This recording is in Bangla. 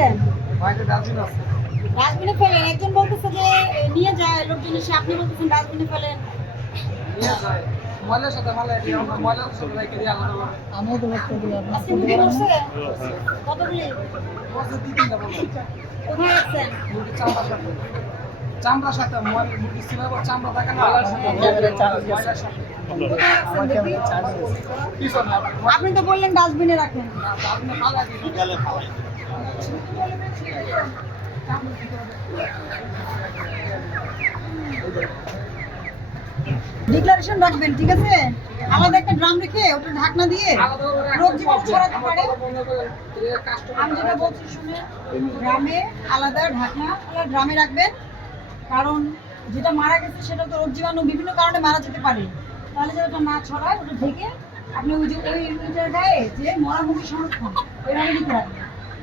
দেন। ডাস্টবিনে ফেলেন। একজন বলতেছে যে নিয়ে যায় লোকজন এসে, আপনি বলতেছেন ডাস্টবিনে ফেলেন। আমিও তো লক্ষ্য করি আপনার আজকে মুরগি করছে কতগুলি? কোথায় রাখছেন? চামড়ার সাথে মুরগি ছিল, চামড়া থাকে না, কোথায় রাখছেন দেখি? পিছনে আপনি তো বললেন ডাস্টবিনে রাখেন। আপনি ফালা দিন। ডিক্লারেশন রাখবেন, ঠিক আছে? আলাদা একটা ড্রাম রেখে ওটা ঢাকনা দিয়ে রোগ জীবাণু ছড়াতে পারে। আমি যেটা বলছি শুনে, ড্রামে আলাদা ঢাকনা ড্রামে রাখবেন, কারণ যেটা মারা গেছে সেটা তো রোগ জীবাণু বিভিন্ন কারণে মারা যেতে পারে। তাহলে যেন ওটা না ছড়ায়, ওটা ঢেকে আপনি ওই যে ওই গায়ে যে মরা মুরগি সংরক্ষণ ওইভাবে দিতে পারবেন।